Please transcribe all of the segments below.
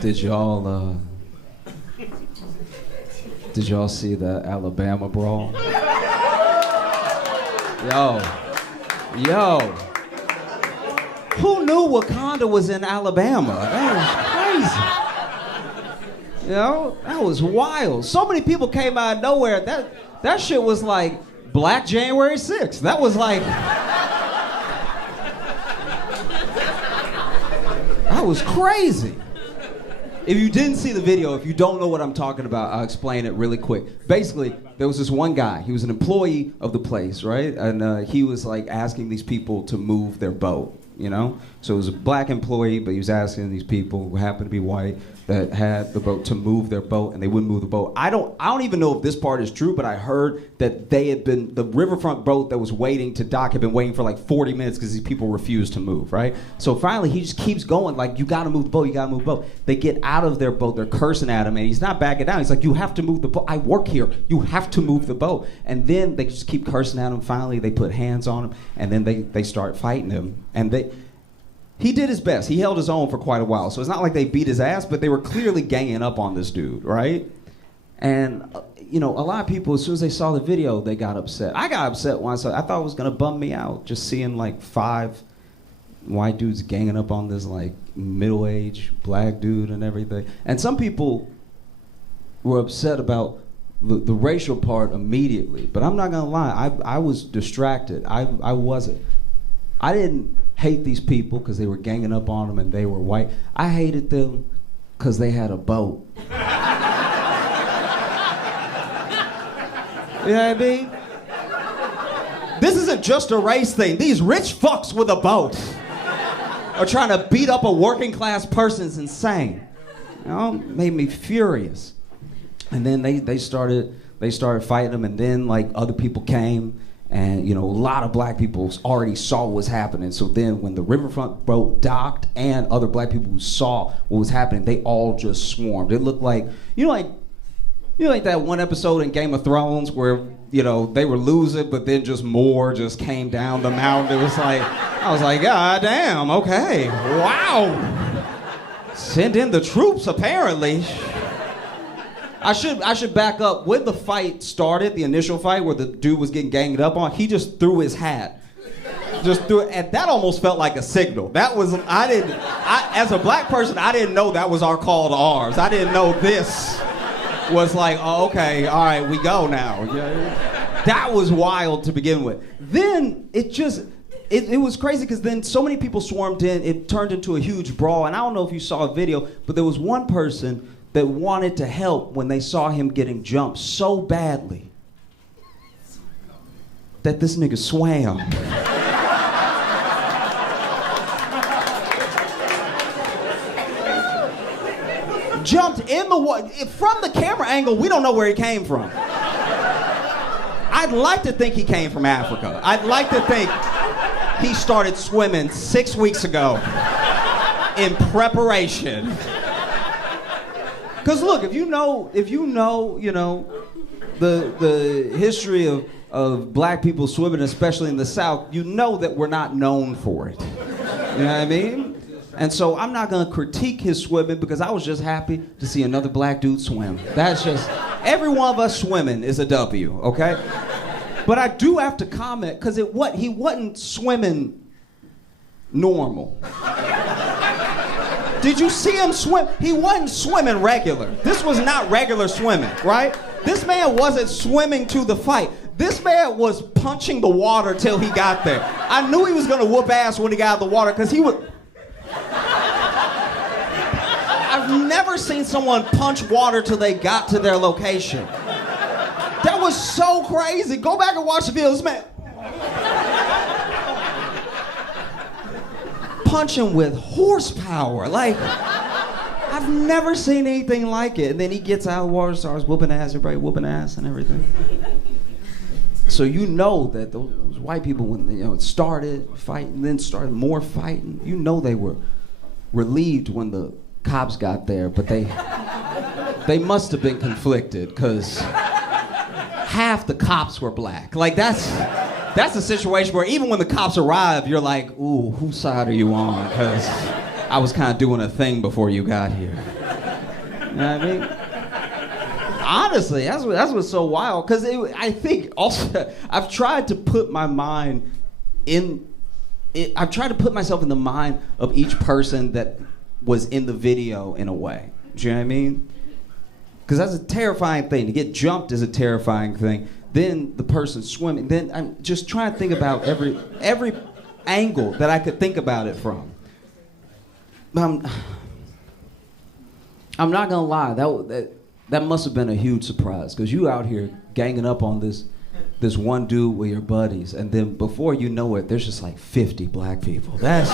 Did y'all see the Alabama brawl? Yo. Who knew Wakanda was in Alabama? That was crazy. That was wild. So many people came out of nowhere. That shit was like Black January 6th. That was like... That was crazy. If you didn't see the video, if you don't know what I'm talking about, I'll explain it really quick. Basically, there was this one guy. He was an employee of the place, right? And he was like asking these people to move their boat, So it was a black employee, but he was asking these people who happened to be white that had the boat to move their boat, and they wouldn't move the boat. I don't even know if this part is true, but I heard that the riverfront boat that was waiting to dock had been waiting for like 40 minutes because these people refused to move, right? So finally, he just keeps going, like, you gotta move the boat, you gotta move the boat. They get out of their boat, they're cursing at him, and he's not backing down. He's like, you have to move the boat. I work here. You have to move the boat. And then they just keep cursing at him. Finally, they put hands on him, and then they start fighting him. And he did his best. He held his own for quite a while. So it's not like they beat his ass, but they were clearly ganging up on this dude, right? And, a lot of people, as soon as they saw the video, they got upset. I got upset once. I thought it was going to bum me out, just seeing like 5 white dudes ganging up on this like middle-aged black dude and everything. And some people were upset about the racial part immediately. But I'm not going to lie. I was distracted. I wasn't. I didn't hate these people because they were ganging up on them and they were white. I hated them because they had a boat. You know what I mean? This isn't just a race thing. These rich fucks with a boat are trying to beat up a working class person. Is insane. Made me furious. And then they started fighting them, and then like other people came. And, a lot of black people already saw what was happening. So then when the riverfront boat docked and other black people who saw what was happening, they all just swarmed. It looked like, like that one episode in Game of Thrones where, they were losing, but then just more just came down the mountain. It was like, I was like, God damn, okay, wow. Send in the troops, apparently. I should back up. When the fight started, the initial fight where the dude was getting ganged up on, he just threw his hat. Just threw it, and that almost felt like a signal. That was, as a black person, I didn't know that was our call to arms. I didn't know this was like, oh, okay, all right, we go now. That was wild to begin with. Then it was crazy because then so many people swarmed in, it turned into a huge brawl, and I don't know if you saw a video, but there was one person that wanted to help when they saw him getting jumped so badly that this nigga swam. Jumped in the water. From the camera angle, we don't know where he came from. I'd like to think he came from Africa. I'd like to think he started swimming 6 weeks ago in preparation. Because look, if you know, the history of black people swimming, especially in the South, you know that we're not known for it. You know what I mean? And so I'm not gonna critique his swimming because I was just happy to see another black dude swim. That's just, every one of us swimming is a W, okay? But I do have to comment, because he wasn't swimming normal. Did you see him swim? He wasn't swimming regular. This was not regular swimming, right? This man wasn't swimming to the fight. This man was punching the water till he got there. I knew he was gonna whoop ass when he got out of the water, because he was... I've never seen someone punch water till they got to their location. That was so crazy. Go back and watch the video. This man... punching with horsepower. Like, I've never seen anything like it. And then he gets out of the water, starts whooping ass, everybody whooping ass and everything. So you know that those white people, when it started fighting, then started more fighting, you know they were relieved when the cops got there, but they must have been conflicted, because half the cops were black. Like, that's a situation where even when the cops arrive, you're like, ooh, whose side are you on? Because I was kind of doing a thing before you got here. You know what I mean? Honestly, that's what's so wild. Because I think also, I've tried to put my mind in. I've tried to put myself in the mind of each person that was in the video in a way. Do you know what I mean? Because that's a terrifying thing. To get jumped is a terrifying thing. Then the person swimming. Then I'm just trying to think about every angle that I could think about it from. I'm not gonna lie. That must have been a huge surprise, because you out here ganging up on this one dude with your buddies, and then before you know it, there's just like 50 black people. That's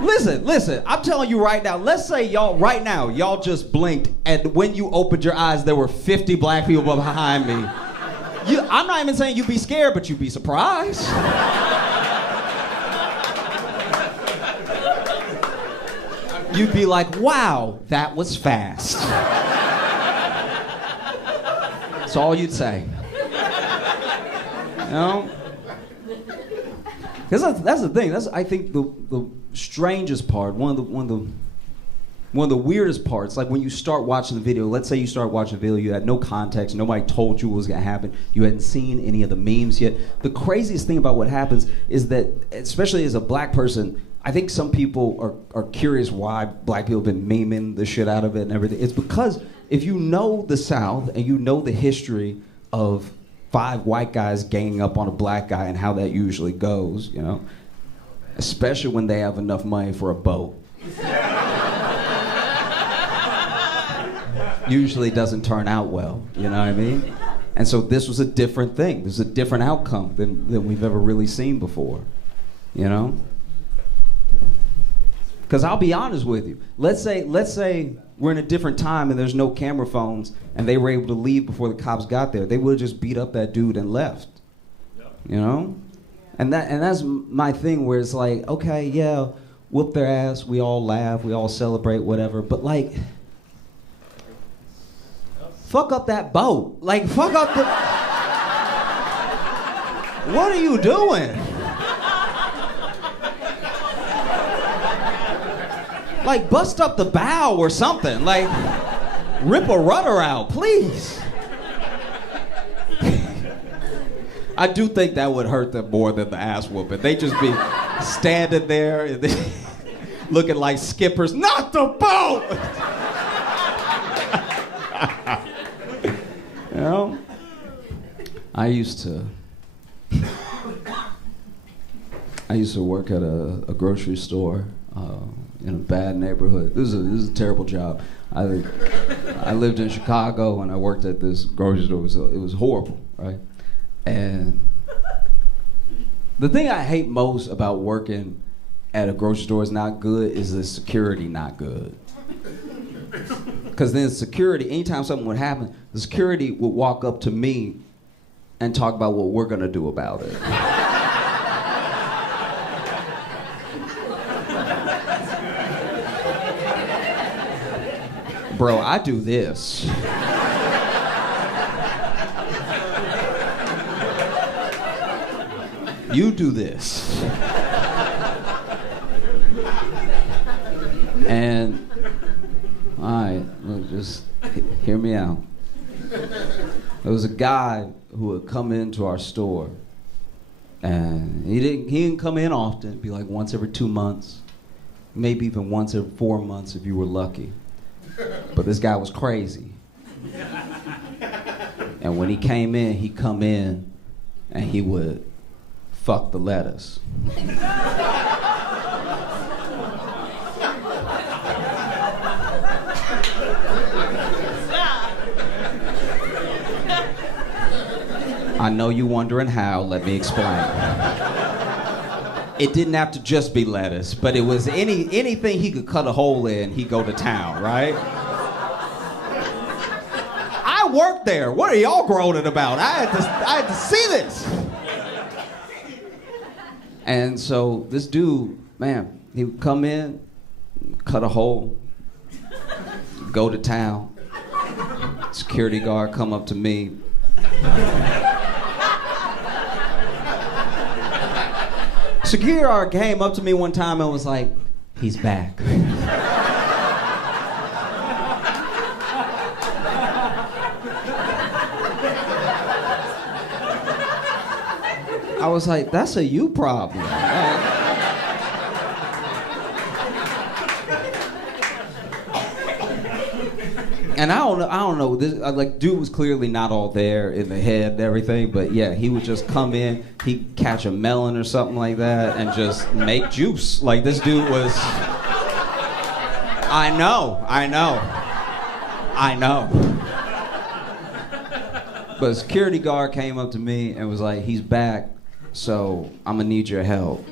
listen. I'm telling you right now. Let's say y'all just blinked, and when you opened your eyes, there were 50 black people behind me. I'm not even saying you'd be scared, but you'd be surprised. You'd be like, wow, that was fast. That's all you'd say. You know? Because that's the thing. That's, I think, the strangest part, one of the weirdest parts, like when you start watching the video. Let's say you start watching the video, you had no context, nobody told you what was gonna happen, you hadn't seen any of the memes yet. The craziest thing about what happens is that, especially as a black person, I think some people are curious why black people have been memeing the shit out of it and everything. It's because if you know the South and you know the history of 5 white guys ganging up on a black guy and how that usually goes, you know, especially when they have enough money for a boat. Usually doesn't turn out well, you know what I mean? And so this was a different thing. This is a different outcome than we've ever really seen before, you know? Because I'll be honest with you. Let's say we're in a different time and there's no camera phones and they were able to leave before the cops got there. They would have just beat up that dude and left. You know? And that's my thing, where it's like, okay, yeah, whoop their ass, we all laugh, we all celebrate, whatever. But like, fuck up that boat. Like, fuck up the... What are you doing? Like, bust up the bow or something. Like, rip a rudder out, please. I do think that would hurt them more than the ass whooping. They just be standing there and looking like skippers. Not the boat! You know? I used to work at a grocery store in a bad neighborhood. This is a terrible job. I lived in Chicago and I worked at this grocery store. It was horrible, right? And the thing I hate most about working at a grocery store is not good is the security not good. Because then security, anytime something would happen, the security would walk up to me and talk about what we're gonna do about it. Bro, I do this. You do this. And, all right, look, just hear me out. There was a guy who would come into our store, and he didn't come in often. It'd be like once every 2 months, maybe even once every 4 months if you were lucky. But this guy was crazy. And when he came in, he'd come in and he would fuck the lettuce. I know you wondering how, let me explain. It didn't have to just be lettuce, but it was anything he could cut a hole in, he'd go to town, right? I worked there. What are y'all groaning about? I had to see this. And so this dude, man, he would come in, cut a hole, go to town. Security guard come up to me. Security guard came up to me one time and was like, he's back. was like, that's a you problem. And I don't know. This, like, dude was clearly not all there in the head and everything, but yeah, he would just come in, he'd catch a melon or something like that, and just make juice. Like, this dude was. I know. But a security guard came up to me and was like, he's back, so I'm gonna need your help.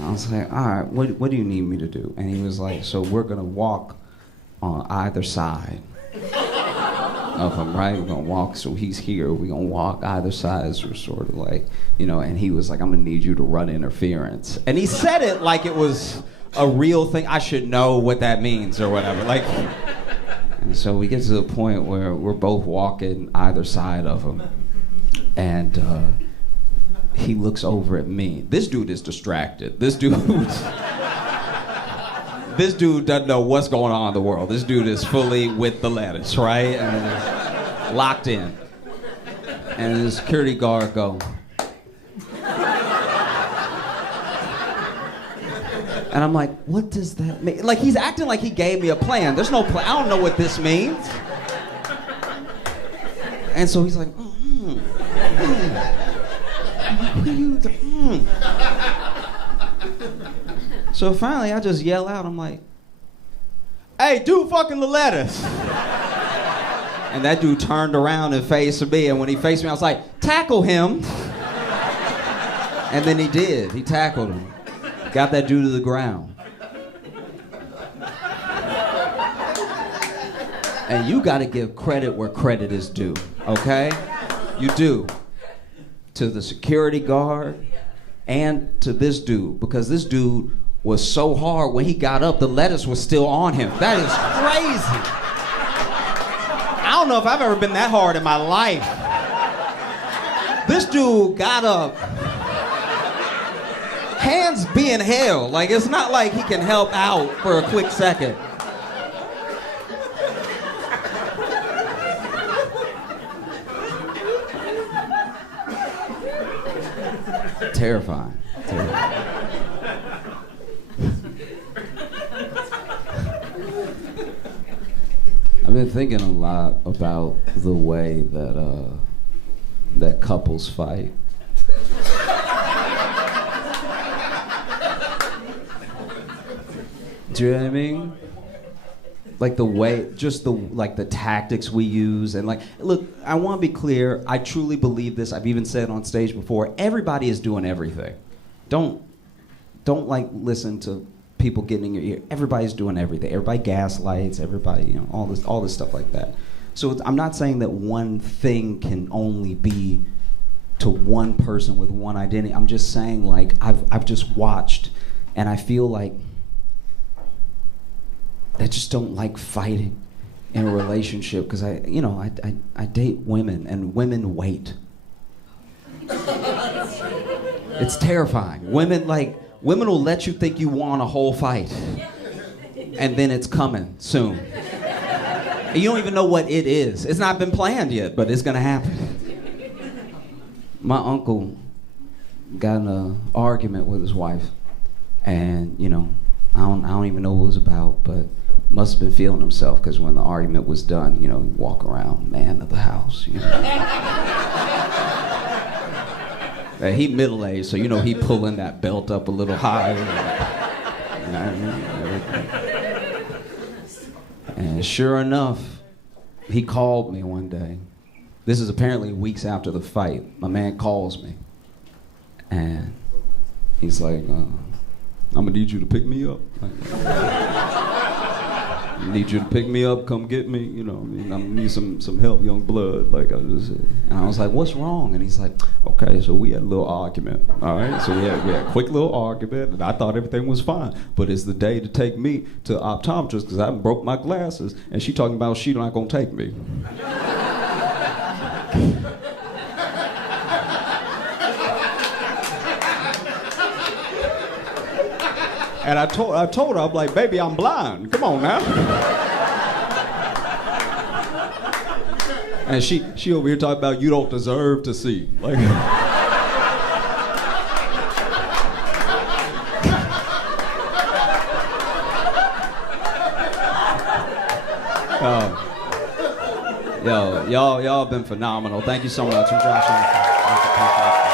I was like, all right, what do you need me to do? And he was like, so we're gonna walk on either side of him, right? We're gonna walk, so he's here, we're gonna walk either sides, we're sort of like, and he was like, I'm gonna need you to run interference. And he said it like it was a real thing. I should know what that means or whatever. Like, and so we get to the point where we're both walking either side of him, and he looks over at me. This dude is distracted. This dude doesn't know what's going on in the world. This dude is fully with the lettuce, right? And locked in. And the security guard go. And I'm like, what does that mean? Like, he's acting like he gave me a plan. There's no plan. I don't know what this means. And so he's like, So finally, I just yell out, I'm like, hey, dude fucking the lettuce. And that dude turned around and faced me, and when he faced me, I was like, tackle him. And then he did. He tackled him. Got that dude to the ground. And you gotta give credit where credit is due, okay? You do. To the security guard and to this dude, because this dude was so hard when he got up, the lettuce was still on him. That is crazy. I don't know if I've ever been that hard in my life. This dude got up, hands being held. Like, it's not like he can help out for a quick second. Terrifying. I've been thinking a lot about the way that couples fight. Do you know what I mean? Like the way, just the tactics we use, and like, look, I want to be clear. I truly believe this. I've even said it on stage before. Everybody is doing everything. Don't like listen to people getting in your ear. Everybody's doing everything. Everybody gaslights. Everybody, all this stuff like that. So I'm not saying that one thing can only be to one person with one identity. I'm just saying, like, I've just watched, and I feel like I just don't like fighting in a relationship, because I date women, and women wait. It's terrifying. Women will let you think you want a whole fight, and then it's coming soon. And you don't even know what it is. It's not been planned yet, but it's gonna happen. My uncle got in an argument with his wife, and I don't even know what it was about, but must have been feeling himself, because when the argument was done, he'd walk around, man of the house. He middle-aged, so he pulling that belt up a little higher. And sure enough, he called me one day. This is apparently weeks after the fight. My man calls me, and he's like, I'm gonna need you to pick me up. I need you to pick me up, come get me, I need some help, young blood, like I just said. And I was like, what's wrong? And he's like, okay, so we had a little argument, all right? So we had a quick little argument, and I thought everything was fine. But it's the day to take me to the optometrist, because I broke my glasses, and she talking about she not gonna take me. And I told her, I'm like, baby, I'm blind. Come on now. And she over here talking about you don't deserve to see. Like, Yo, y'all been phenomenal. Thank you so much. I'm Josh.